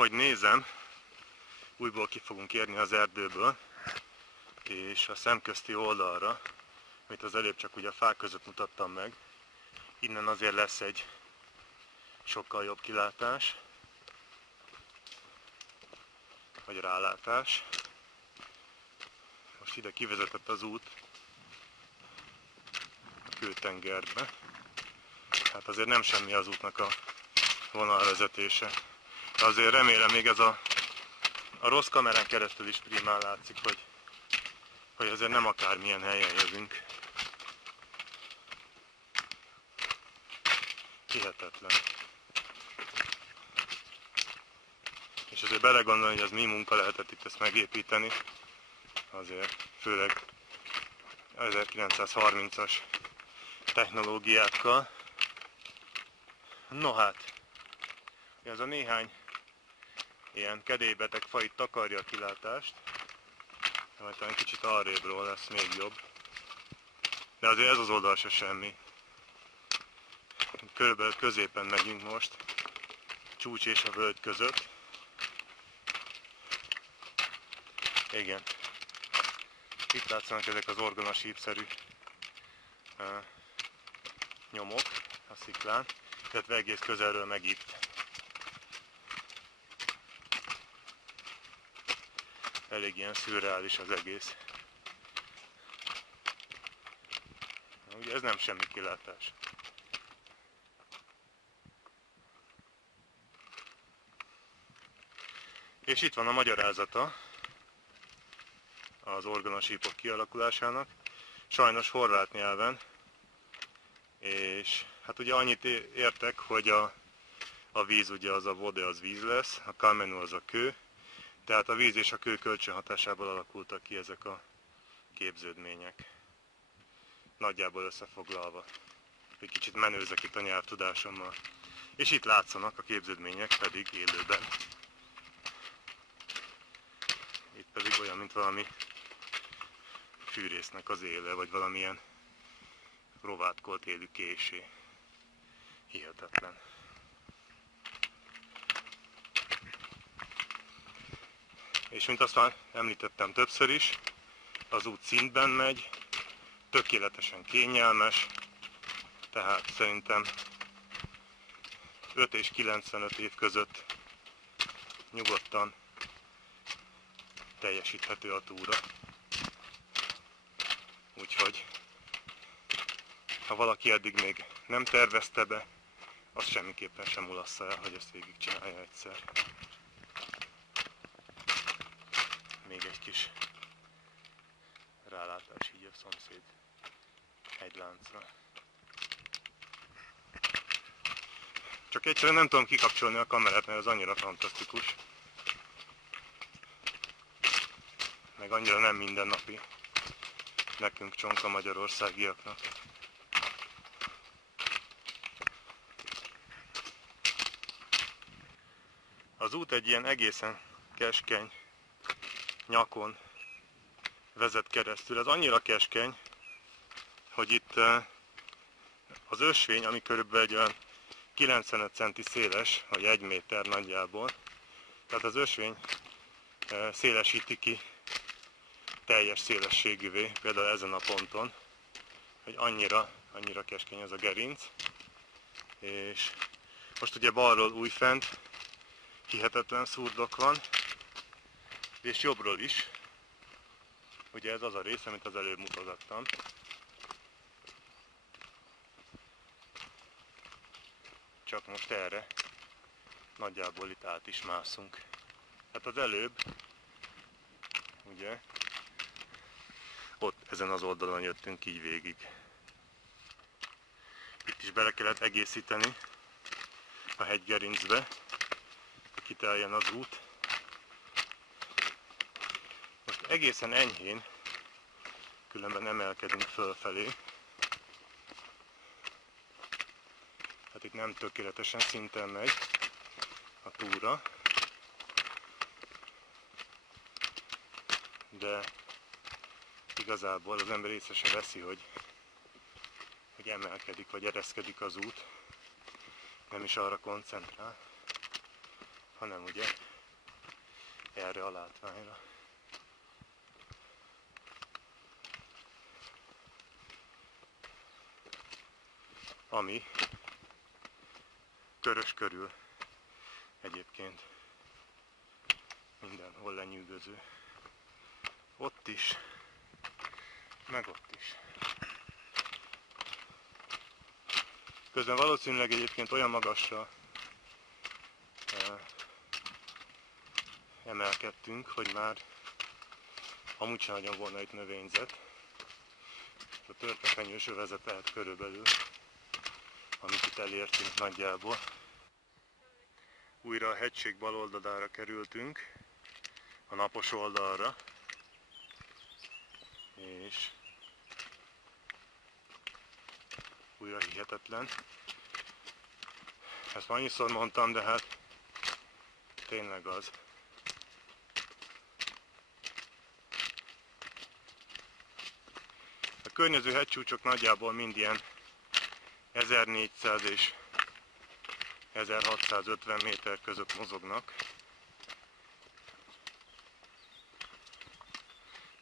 ahogy nézem, újból ki fogunk érni az erdőből, és a szemközti oldalra, amit az előbb csak ugye a fák között mutattam meg, innen azért lesz egy sokkal jobb kilátás, vagy rálátás. Most ide kivezetett az út a Kőtengerbe. Hát azért nem semmi az útnak a vonalvezetése. De azért remélem még ez a rossz kamerán keresztül is primán látszik, hogy azért nem akármilyen helyen jövünk. Hihetetlen. És azért belegondolni, hogy ez mi munka lehetett itt ezt megépíteni, azért főleg 1930-as technológiákkal. No hát, ez a néhány ilyen kedélybeteg fa itt takarja a kilátást, de majd talán kicsit arrébről lesz még jobb. De azért ez az oldal se semmi. Körülbelül középen megyünk most, Csúcs és a völgy között. Igen. Itt látszanak ezek az orgonasípszerű nyomok a sziklán, illetve egész közelről meg itt. Elég ilyen szürreális az egész. Ugye ez nem semmi kilátás. És itt van a magyarázata az orgonasípok kialakulásának, sajnos horvát nyelven, és hát ugye annyit értek, hogy a víz ugye az a vode, az víz lesz, a kamenu az a kő, tehát a víz és a kő kölcsönhatásából alakultak ki ezek a képződmények. Nagyjából összefoglalva. Egy kicsit menőzek itt a nyelvtudásommal. És itt látszanak a képződmények pedig élőben. Itt pedig olyan, mint valami fűrésznek az éle, vagy valamilyen rovátkolt élő késé. Hihetetlen. És mint azt már említettem többször is, az út szintben megy, tökéletesen kényelmes, tehát szerintem 5 és 95 év között nyugodtan teljesíthető a túra. Úgyhogy ha valaki eddig még nem tervezte be, az semmiképpen sem mulassza el, hogy ezt végigcsinálja egyszer. Még egy kis rálátás így a szomszéd hegyláncra. Csak egyszerűen nem tudom kikapcsolni a kamerát, mert ez annyira fantasztikus. Meg annyira nem mindennapi nekünk csonka magyarországiaknak. Az út egy ilyen egészen keskeny nyakon vezet keresztül. Ez annyira keskeny, hogy itt az ösvény, ami körülbelül egy olyan 95 centi széles, vagy 1 méter nagyjából, tehát az ösvény szélesíti ki teljes szélességűvé, például ezen a ponton, hogy annyira keskeny ez a gerinc. És most ugye balról újfent hihetetlen szurdok van, és jobbról is. Ugye ez az a rész, amit az előbb mutattam. Csak most erre nagyjából itt át is mászunk. Hát az előbb, ugye, ott ezen az oldalon jöttünk így végig. Itt is bele kellett egészíteni a hegygerincbe, hogy kiteljen az út. Most egészen enyhén, különben emelkedünk fölfelé. Hát itt nem tökéletesen szinten megy a túra, de igazából az ember észre se veszi, hogy emelkedik vagy ereszkedik az út, nem is arra koncentrál, hanem ugye erre a látványra. Ami Körös körül egyébként mindenhol lenyűgöző. Ott is, meg ott is. Közben valószínűleg egyébként olyan magasra emelkedtünk, hogy már amúgy sem nagyon volna itt növényzet. A törpefenyős övezet lehet körülbelül, amit itt elértünk nagyjából. Újra a hegység bal oldalára kerültünk, a napos oldalra, és újra hihetetlen. Ezt már annyiszor mondtam, de hát tényleg az. A környező hegycsúcsok nagyjából mind ilyen 1400 és 1650 méter között mozognak.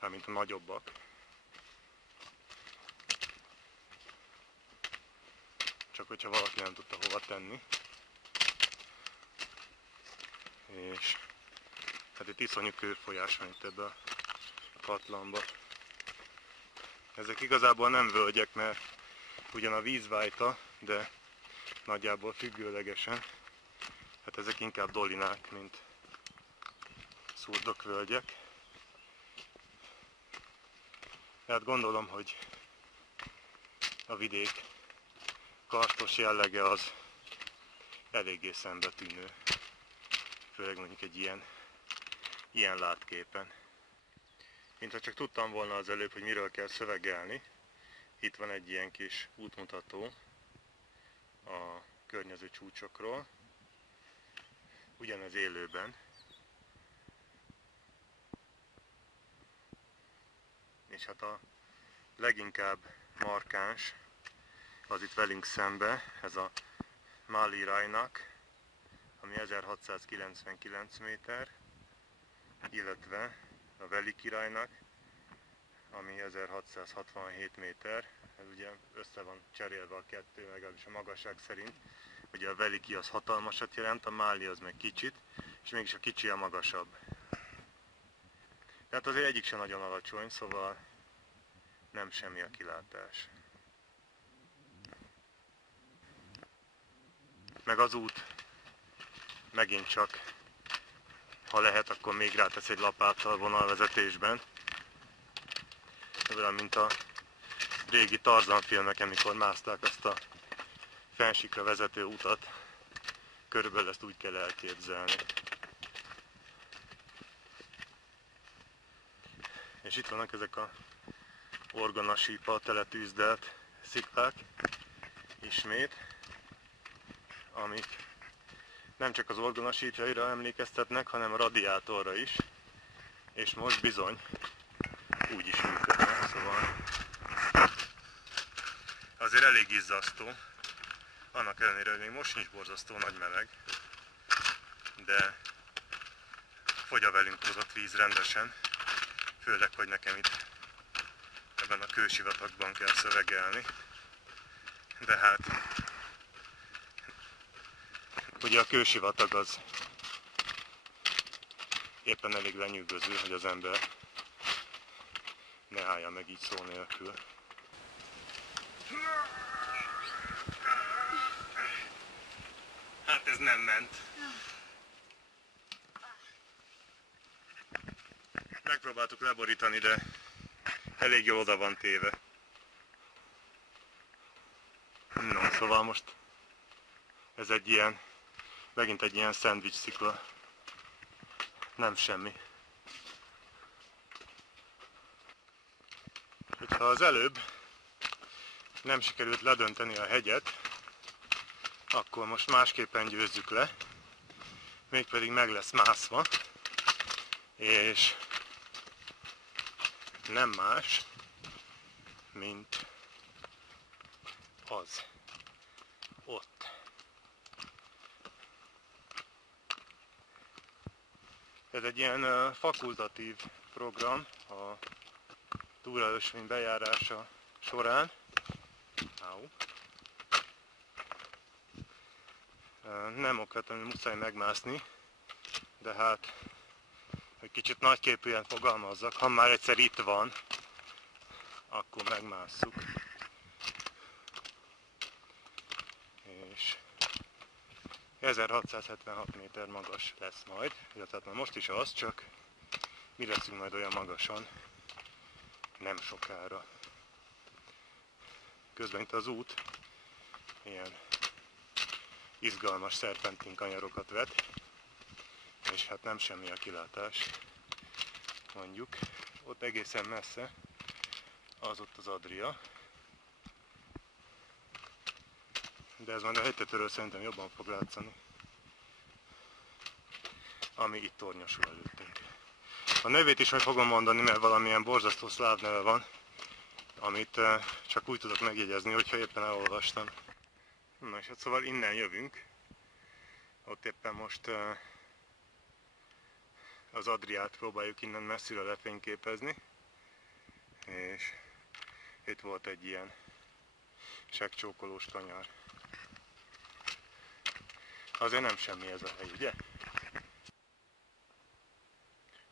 Mármint a nagyobbak. Csak hogyha valaki nem tudta hova tenni. És hát itt iszonyú kőfolyás van itt ebbe a katlanba. Ezek igazából nem völgyek, mert ugyan a víz vájta, de nagyjából függőlegesen. Hát ezek inkább dolinák, mint szurdokvölgyek. Hát gondolom, hogy a vidék karstos jellege az eléggé szembetűnő. Főleg mondjuk egy ilyen látképen. Mintha csak tudtam volna az előbb, hogy miről kell szövegelni. Itt van egy ilyen kis útmutató a környező csúcsokról. Ugyanez élőben. És hát a leginkább markáns az itt velünk szembe, ez a Máli Rajnak, ami 1699 méter, illetve a Veli Királynak, ami 1667 méter. Ez ugye össze van cserélve a kettő, legalábbis a magasság szerint. Ugye a Veliki az hatalmasat jelent, a Máli az meg kicsit, és mégis a kicsi a magasabb. Tehát azért egyik sem nagyon alacsony, szóval nem semmi a kilátás. Meg az út megint csak, ha lehet, akkor még rátesz egy lapáttal vonalvezetésben. Olyan, mint a régi Tarzan filmek, amikor mászták azt a fennsíkra vezető utat. Körülbelül ezt úgy kell elképzelni. És itt vannak ezek a orgonasíppal teletűzdelt sziklák ismét, amik nem csak az orgonasípjaira emlékeztetnek, hanem a radiátorra is, és most bizony úgy is működnek, szóval azért elég izzasztó, annak ellenére, hogy még most nincs borzasztó nagy meleg, de fogy a velünk hozott víz rendesen, főleg, hogy nekem itt ebben a kősivatagban kell szövegelni, de hát ugye a kősivatag az éppen elég lenyűgöző, hogy az ember ne állja meg így szó nélkül. Hát ez nem ment. Megpróbáltuk leborítani, de elég jól oda van téve. No, szóval most ez egy ilyen, megint egy ilyen szendvics szikla. Nem semmi. Hogyha az előbb nem sikerült ledönteni a hegyet, akkor most másképpen győzzük le, mégpedig meg lesz mászva, és nem más, mint az ott. Ez egy ilyen fakultatív program a túraösvény bejárása során. Nem okvetlenül muszáj megmászni, de hát, hogy kicsit nagyképűen fogalmazzak, ha már egyszer itt van, akkor megmásszuk. És 1676 méter magas lesz majd, illetve már most is az, csak mi leszünk majd olyan magasan nem sokára. Közben itt az út ilyen izgalmas szerpentin kanyarokat vet, és hát nem semmi a kilátás, mondjuk. Ott egészen messze, az ott az Adria, de ez majd a hegytetőről szerintem jobban fog látszani, ami itt tornyosul előttünk. A nevét is meg fogom mondani, mert valamilyen borzasztó szláv neve van, amit csak úgy tudok megjegyezni, hogyha éppen elolvastam. Na és hát szóval innen jövünk, ott éppen most az Adriát próbáljuk innen messziről lefényképezni, és itt volt egy ilyen seggcsókolós kanyar. Azért nem semmi ez a hely, ugye?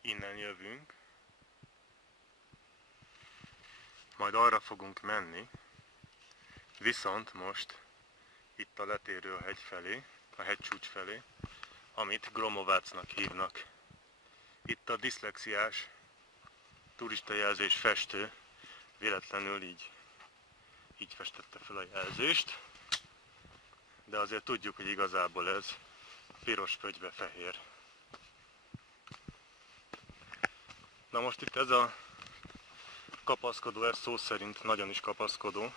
Innen jövünk, majd arra fogunk menni, viszont most itt a letérő a hegy felé, a hegycsúcs felé, amit Gromovácnak hívnak. Itt a diszlexiás turistajelzés festő véletlenül így festette fel a jelzést, de azért tudjuk, hogy igazából ez piros pöttybe fehér. Na most itt ez a kapaszkodó, ez szó szerint nagyon is kapaszkodó,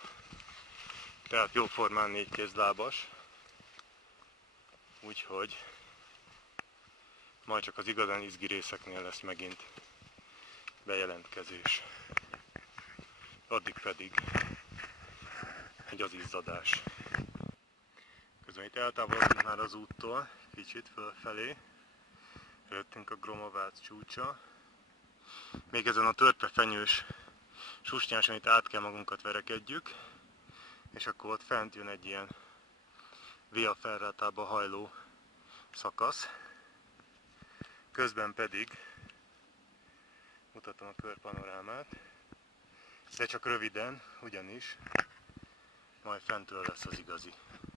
tehát jóformán négykézlábas, úgyhogy majd csak az igazán izgi részeknél lesz megint bejelentkezés. Addig pedig egy az izzadás. Közben itt eltávolodunk már az úttól, kicsit fölfelé. Előttünk a Gromovác csúcsa. Még ezen a törpefenyős susnyáson itt át kell magunkat verekedjük, és akkor ott fent jön egy ilyen Via Ferratába hajló szakasz. Közben pedig mutatom a körpanorámát, de csak röviden, ugyanis majd fentről lesz az igazi.